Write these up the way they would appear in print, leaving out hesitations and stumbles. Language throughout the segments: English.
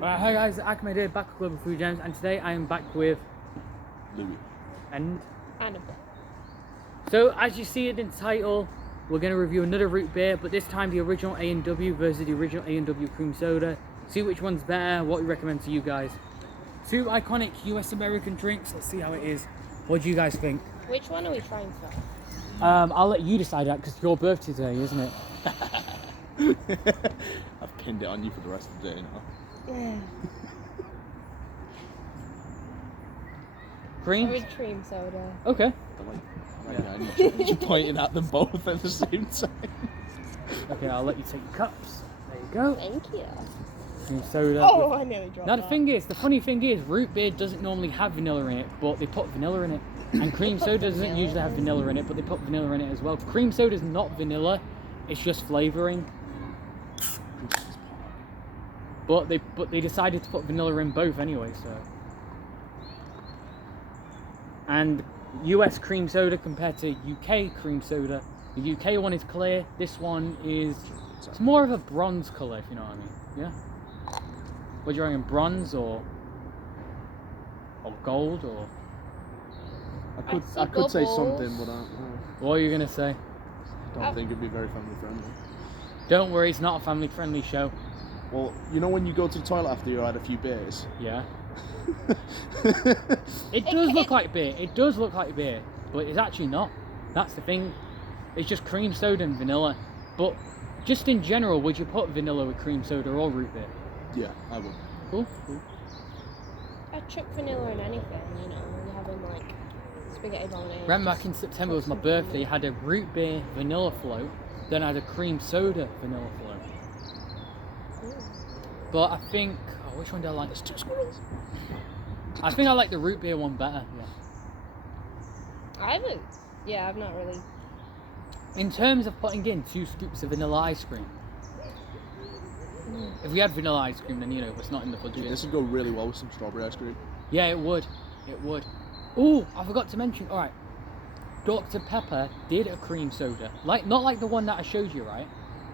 Hi guys, Achmed here, back with Global Food Gems, and today I am back with Luis and Annabelle. So as you see it in the title, we're going to review another root beer, but this time the original A&W versus the original A&W cream soda. See which one's better, what we recommend to you guys. Two iconic US American drinks, let's see how it is. What do you guys think? Which one are we trying first? I'll let you decide that because it's your birthday today, isn't it? I've pinned it on you for the rest of the day now. Yeah. Cream? With cream soda. Okay. You're pointing at them both at the same time. Okay, I'll let you take your cups. There you go. Thank you. Cream soda. Oh, I nearly dropped Now that. the funny thing is, root beer doesn't normally have vanilla in it, but they put vanilla in it. And cream soda doesn't usually have vanilla in it, but they put vanilla in it as well. Cream soda is not vanilla, it's just flavouring. But they decided to put vanilla in both anyway, so. And US cream soda compared to UK cream soda, the UK one is clear, this one is, it's more of a bronze colour, if you know what I mean, yeah? What do you reckon, bronze or gold or? I could say something, but What are you going to say? I don't think it'd be very family friendly. Don't worry, it's not a family friendly show. Well, you know when you go to the toilet after you had a few beers? Yeah. It does look like beer. It does look like beer, but it's actually not. That's the thing. It's just cream soda and vanilla. But just in general, would you put vanilla with cream soda or root beer? Yeah, I would. Cool. I'd chuck vanilla in anything, you know, when you're having like spaghetti bolognese. Remember back in September was my birthday, I had a root beer vanilla float, then I had a cream soda vanilla float. But I think, which one do I like? There's 2 squirrels. I think I like the root beer one better, yeah. I've not really. In terms of putting in 2 scoops of vanilla ice cream, if we had vanilla ice cream, then you know, it's not in the budget. This would go really well with some strawberry ice cream. Yeah, it would. It would. Oh, I forgot to mention, alright, Dr. Pepper did a cream soda. Not like the one that I showed you, right?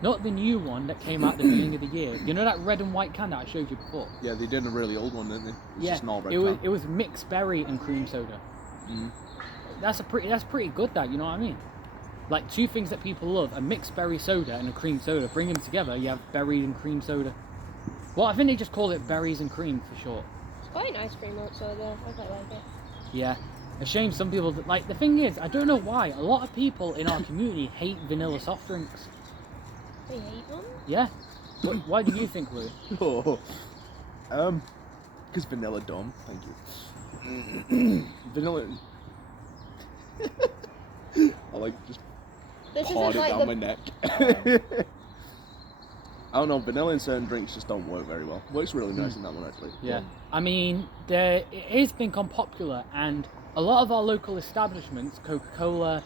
Not the new one that came out at the beginning of the year. You know that red and white can that I showed you before? Yeah, they did a really old one, didn't they? Yeah, just an all red it was mixed berry and cream soda. Mm. That's pretty good, that, you know what I mean? Like 2 things that people love, a mixed berry soda and a cream soda. Bring them together, you have berry and cream soda. Well, I think they just call it berries and cream for short. It's quite an ice cream milk soda. I quite like it. Yeah. A shame some people, like, the thing is, I don't know why, a lot of people in our community hate vanilla soft drinks. They hate them? Yeah. Why do you think, Lou? Oh, because vanilla dumb. Thank you. Vanilla. I like just hard it like down my neck. I don't know, vanilla in certain drinks just don't work very well. Works really nice in that one, actually. Yeah. I mean, it has become popular, and a lot of our local establishments, Coca-Cola,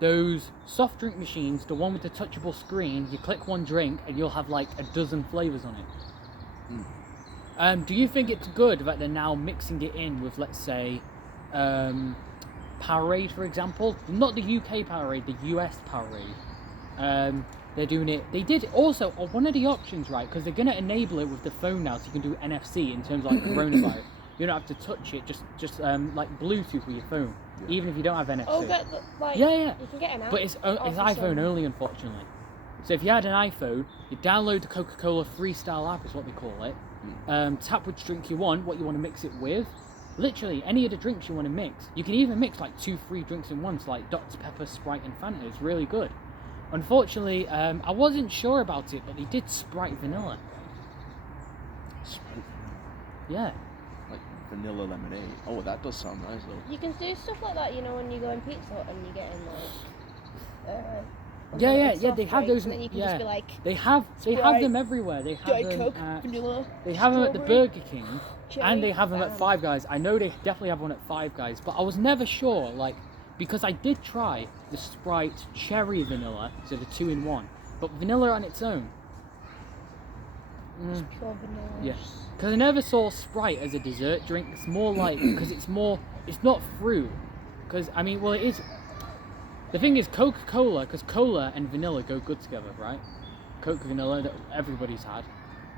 those soft drink machines, the one with the touchable screen, you click one drink and you'll have like a dozen flavours on it. Do you think it's good that they're now mixing it in with, let's say, Powerade, for example? Not the UK Powerade, the US Powerade. They're doing it. They did also, one of the options, right, because they're going to enable it with the phone now, so you can do NFC in terms of like coronavirus. You don't have to touch it, just like Bluetooth with your phone, even if you don't have NFC. Oh, but like, yeah. You can get an app. But it's iPhone only, unfortunately. So if you had an iPhone, you download the Coca-Cola Freestyle app, is what they call it. Tap which drink you want, what you want to mix it with. Literally, any of the drinks you want to mix. You can even mix like 2-3 drinks in one, so like Dr. Pepper, Sprite, and Fanta. It's really good. Unfortunately, I wasn't sure about it, but they did Sprite Vanilla. Sprite Yeah. like vanilla lemonade. Oh, that does sound nice though. You can do stuff like that, you know, when you go in Pizza Hut and you get in like Yeah. They have those. And then you can just be like, they have them everywhere. They have Diet them Coke, at, vanilla. They have them at the Burger King, and they have them at Bam. Five Guys. I know they definitely have one at Five Guys, but I was never sure, like, because I did try the Sprite Cherry Vanilla, so the 2-in-1, but vanilla on its own. It's pure vanilla. Yeah, because I never saw Sprite as a dessert drink. It's more like, because it's not fruit. Because, I mean, well, it is. The thing is, Coca-Cola, because cola and vanilla go good together, right? Coke vanilla that everybody's had.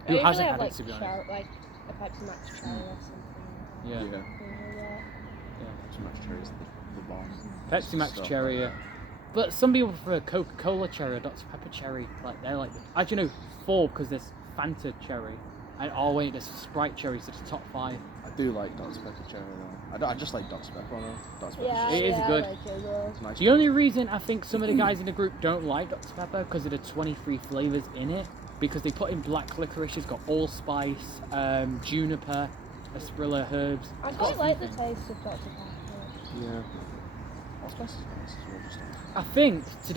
Who I hasn't usually had have it, to be honest? like a Pepsi Max cherry or something. Yeah. Yeah. Yeah. Too much cherries, the bomb. Pepsi Max Stuff cherry, like yeah. But some people prefer Coca-Cola cherry or Dr. Pepper cherry. Like they're like, actually no, 4 because there's Fanta cherry. And oh wait, there's Sprite cherry, so it's top 5. I do like Dr. Pepper cherry though. I just like Dr. Pepper though. Dr. Pepper's Yeah, It is yeah, good. I like it as well. it's nice. The only reason I think some of the guys in the group don't like Dr. Pepper because of the 23 flavours in it. Because they put in black licorice, it's got allspice, juniper, Asperilla herbs. I It's got quite a like few the things. taste of Dr. Pepper. Yeah. Allspice is nice as well, just I think to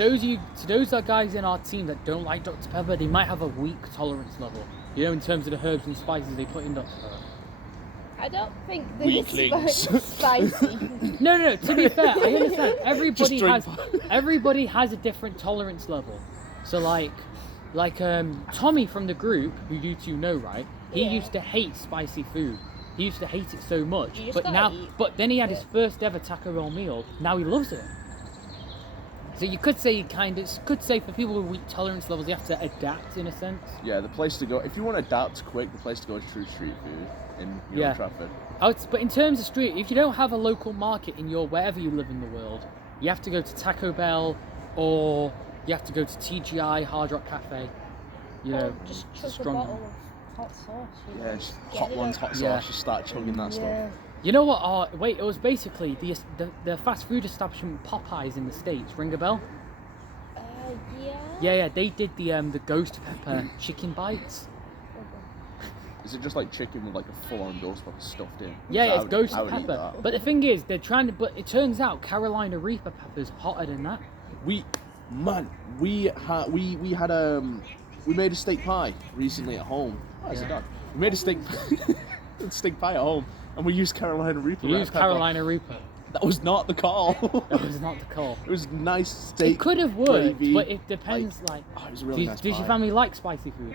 those guys in our team that don't like Dr. Pepper, they might have a weak tolerance level. You know, in terms of the herbs and spices they put in Dr. Pepper. I don't think this Weaklings. is spicy. No. To be fair, I understand. Everybody drink has a different tolerance level. So like Tommy from the group, who you two know, right? He Yeah. used to hate spicy food. He used to hate it so much. You just But gotta now, eat then he had his it. first ever Taco Bell meal. Now he loves it. So you could say for people with weak tolerance levels, you have to adapt in a sense. Yeah, the place to go if you want to adapt quick, the place to go is True Street Food in Yeah. Trafford. But in terms of street, if you don't have a local market in your wherever you live in the world, you have to go to Taco Bell or you have to go to TGI, Hard Rock Cafe. You know, Or just it's chuck a strong. bottle of hot sauce. You know, Yeah, just get hot it ones, up. hot sauce, Yeah. just start chugging that stuff. Yeah. You know what? Oh, wait, it was basically the fast food establishment Popeyes in the States. Ring a bell? Yeah. Yeah. They did the ghost pepper chicken bites. Is it just like chicken with like a full-on ghost pepper stuffed in? Yeah, I it's would- ghost I would eat pepper. that. But the thing is, they're trying to. But it turns out Carolina Reaper pepper's hotter than that. We made a steak pie recently at home. Oh, is it Yeah. done? We made a steak steak pie at home, and we used Carolina Reaper. You red use pepper. Carolina Reaper. That was not the call. That was not the call. It was nice steak. It could have worked, gravy, but it depends. Like, oh, it was a really nice does pie. your family like spicy food?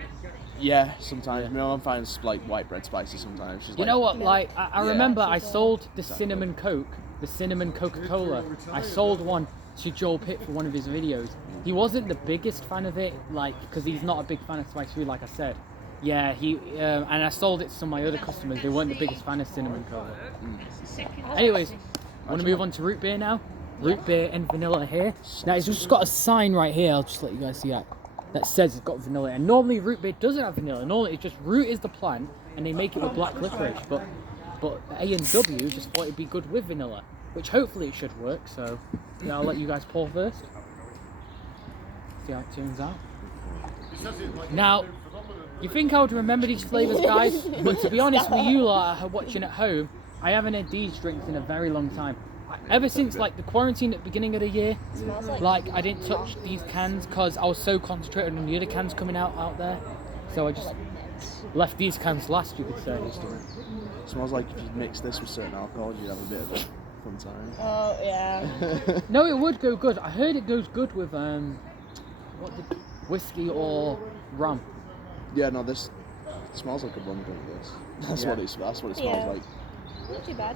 Yeah, sometimes. Yeah. My mum finds like white bread spicy sometimes. She's You like, know what? Milk. Like, I Yeah. remember I Exactly. sold the cinnamon Coke, the cinnamon Coca-Cola. I sold one to Joel Pitt for one of his videos. He wasn't the biggest fan of it, like, because he's not a big fan of spicy food, like I said. Yeah, and I sold it to some of my other customers. They weren't the biggest fan of cinnamon Cola. Anyways, I want to move on to root beer now. Root beer and vanilla here. Now it's just got a sign right here. I'll just let you guys see that says it's got vanilla. And normally root beer doesn't have vanilla. Normally it's just root is the plant, and they make it with black licorice. But A&W just thought it'd be good with vanilla, which hopefully it should work. So yeah, I'll let you guys pour first. See how it turns out. Now, you think I would remember these flavors, guys? But to be honest with you lot watching at home, I haven't had these drinks in a very long time. Ever since like the quarantine at the beginning of the year, Smells like I didn't touch these cans because I was so concentrated on the other cans coming out there. So I just left these cans last, you could say. smells like if you mix this with certain alcohol, you'd have a bit of a fun time. Oh yeah. No, it would go good. I heard it goes good with whiskey or rum. Yeah, no, this smells like a rum drink. This. That's Yeah. what it smells Yeah. like. Not too bad.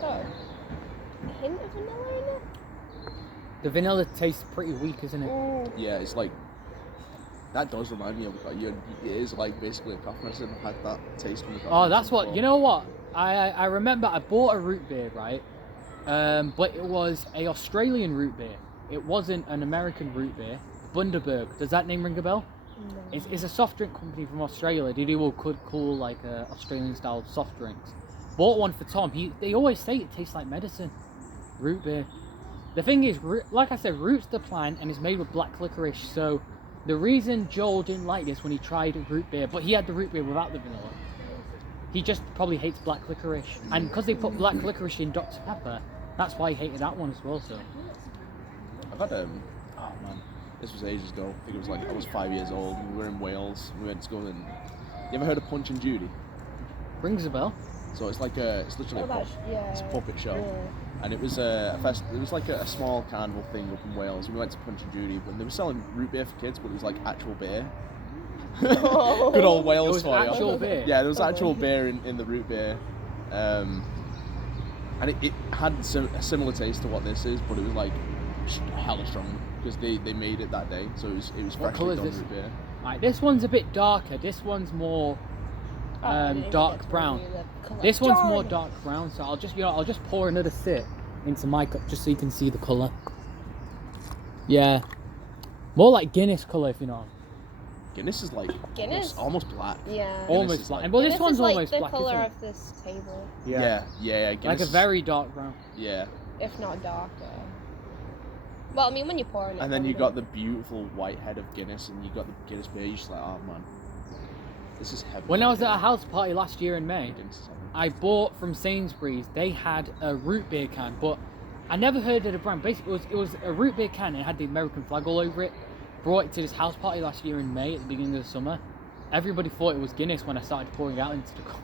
So, a hint of vanilla in it? The vanilla tastes pretty weak, isn't it? Mm. Yeah, it's like that does remind me of it is like basically a cough medicine. I've had that taste from the cough Oh, that's medicine what. before. You know what? I remember I bought a root beer, right? But it was a Australian root beer. It wasn't an American root beer. Bundaberg. Does that name ring a bell? No. It's a soft drink company from Australia. They do all cool like Australian style soft drinks. Bought one for Tom. They always say it tastes like medicine. Root beer. The thing is, like I said, root's the plant and it's made with black licorice. So the reason Joel didn't like this when he tried root beer, but he had the root beer without the vanilla. He just probably hates black licorice, and because they put black licorice in Dr. Pepper, that's why he hated that one as well. So I've had oh man, this was ages ago. I think it was like I was 5 years old. We were in Wales. We went to school and you ever heard of Punch and Judy? rings a bell. So it's like it's literally Oh, that's, yeah. it's a puppet show. Yeah. And it was it was like a small carnival thing up in Wales. We went to Punch and Judy, but they were selling root beer for kids, but it was like actual beer. Oh. Good old It Wales was for you. actual beer. Yeah, there was actual beer in the root beer. and it had a similar taste to what this is, but it was like hella strong because they made it that day, so it was What freshly colour is done this? root beer. Right, this one's a bit darker. This one's more dark brown. This one's more dark brown. So I'll just pour another sip into my cup just so you can see the colour. Yeah, more like Guinness colour, if you know. Guinness is like Guinness? almost black. Yeah. Guinness Almost is black. like- Well, this Guinness one's is like almost the black, colour isn't it? of this table, Yeah. Like Guinness a is- very dark brown. yeah. if not darker. Well, I mean, when you're pouring it. And then you probably. got the beautiful white head of Guinness, and you got the Guinness beer. You're just like, oh man, this is heaven. When I was at a house party last year in May, Guinness is heaven. I bought from Sainsbury's. They had a root beer can, but I never heard of the brand. Basically, it was a root beer can and it had the American flag all over it. Brought it to this house party last year in May at the beginning of the summer. Everybody thought it was Guinness when I started pouring it out into the cup.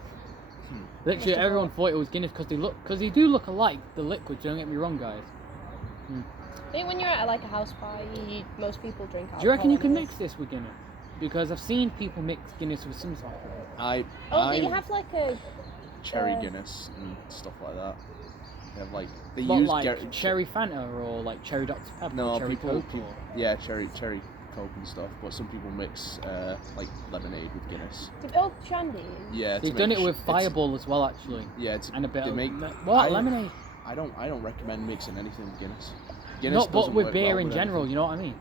Literally, everyone thought it was Guinness because they do look alike. The liquids, don't get me wrong, guys. I think when you're at like a house party, most people drink alcohol. Do you reckon you can anyways. mix this with Guinness? Because I've seen people mix Guinness with some sort of I They have like a. cherry Guinness and stuff like that. They have like they What, use like cherry Fanta or like cherry Dr Pepper, No, or cherry Coke. Or... yeah, cherry Coke and stuff. But some people mix like lemonade with Guinness. Oh, shandy. Yeah, to They've make done it sh- with it's- Fireball as well, actually. Yeah, it's And a bit they of make what lemonade? I don't recommend mixing anything with Guinness. Not, but doesn't with work beer well in with general. anything. You know what I mean?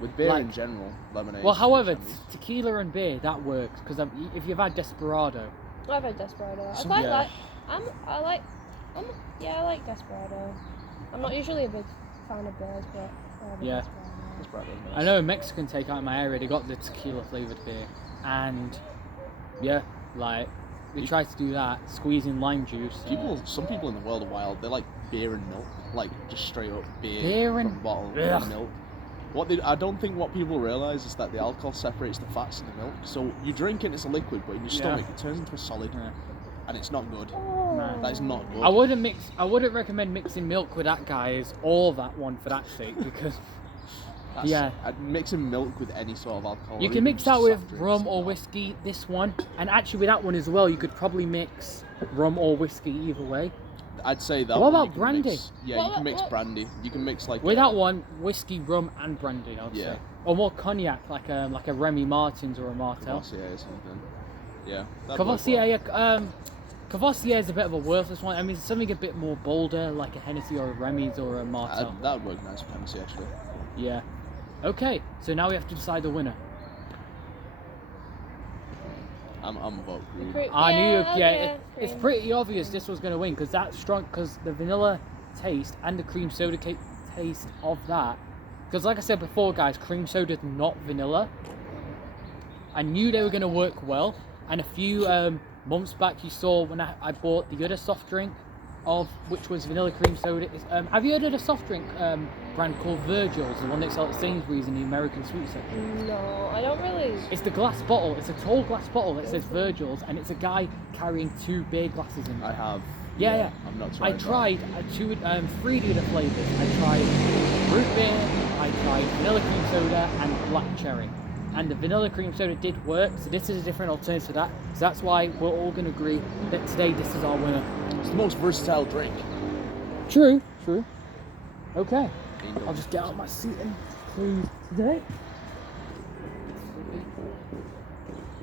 With beer like- in general, lemonade. Well, however, shandy. tequila and beer that works because if you've had Desperado, I've had Desperado. Some- I quite yeah. like. I like Desperado. I'm not usually a big fan of beers, but I have a Yeah. Desperado. That's right, that's I nice. know a Mexican takeout in my area, they got the tequila flavored beer, and yeah, like they tried to do that, squeezing lime juice. Some people in the world are wild. They like beer and milk, like just straight up beer, Beer and- from bottle Ugh. and milk. I don't think what people realise is that the alcohol separates the fats in the milk. So you drink it, it's a liquid, but in your stomach it turns into a solid, Yeah. and it's not good. Oh. Man. That is not good. I wouldn't recommend mixing milk with that, guys, or that one for that sake, because yeah. Mixing milk with any sort of alcohol. you or can even mix just that with soft drinks rum and or that. whiskey. This one, and actually with that one as well, you could probably mix rum or whiskey either way. I'd say that. What one about you can brandy? Mix, yeah, What you can mix about- brandy. You can mix like With that one, whiskey, rum, and brandy. I'd Yeah. say, or more cognac, like a Remy Martins or a Martell. Cavassier or something. Yeah. that'd work well. Cavassier, Cavassier is a bit of a worthless one. I mean, something a bit more bolder, like a Hennessy or a Remy's or a Martell. That would work nice with Hennessy actually. Yeah. Okay, so now we have to decide the winner. I'm a vote cream. I knew, Yeah, it's cream. pretty obvious this was going to win because that's strong, because the vanilla taste and the cream soda taste of that. Because like I said before, guys, cream soda is not vanilla. I knew they were going to work well, and a few months back you saw when I bought the other soft drink which was vanilla cream soda. Have you heard of the soft drink brand called Virgil's, the one that's sold at Sainsbury's in the American sweet section? No, I don't really. It's the glass bottle. It's a tall glass bottle that says Virgil's, and it's a guy carrying 2 beer glasses in I it. have. Yeah. I'm not I trying. tried 3 different flavors. I tried root beer, I tried vanilla cream soda, and black cherry. And the vanilla cream soda did work, so this is a different alternative to that. So that's why we're all going to agree that today this is our winner. It's the most versatile drink. True. Okay, Ain't no- I'll just get out my seat and close today.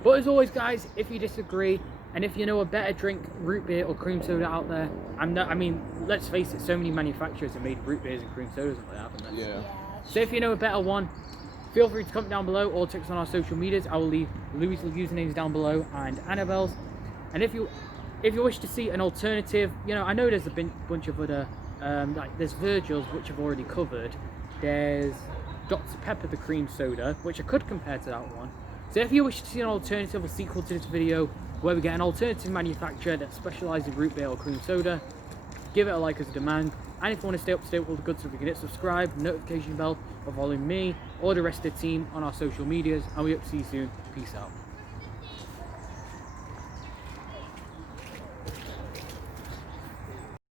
But as always, guys, if you disagree, and if you know a better drink, root beer or cream soda out there, let's face it, so many manufacturers have made root beers and cream sodas and like that, haven't they? Yeah. So if you know a better one, feel free to comment down below or text on our social medias. I will leave Louis' usernames down below and Annabelle's. And if you wish to see an alternative, I know there's a bunch of other, like there's Virgil's, which I've already covered. There's Dr Pepper, the cream soda, which I could compare to that one. So if you wish to see an alternative or sequel to this video, where we get an alternative manufacturer that specialises in root beer or cream soda, give it a like as a demand. And if you want to stay up to date with all the good stuff, you can hit subscribe, notification bell, or follow me or the rest of the team on our social medias. And we hope to see you soon. Peace out.